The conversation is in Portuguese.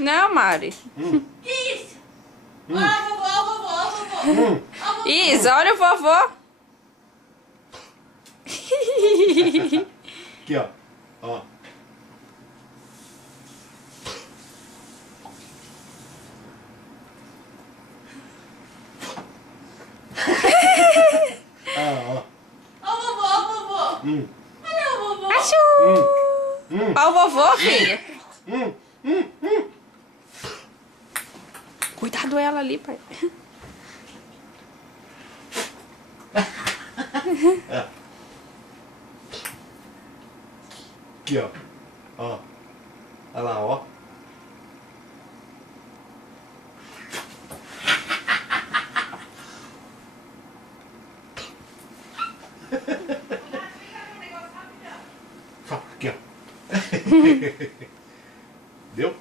Não, Mari. Que isso? Olha o vovô, olha o vovô, olha o vovô. Olha o vovô. Isso, olha o vovô. Aqui, ó. Ó. Ó. Olha o vovô, olha o vovô. Olha o vovô. Achou! Olha o vovô, filha. Cuidado ela ali, pai. Aqui, ó. Ó. Olha lá, ó. Aqui, ó. Deu?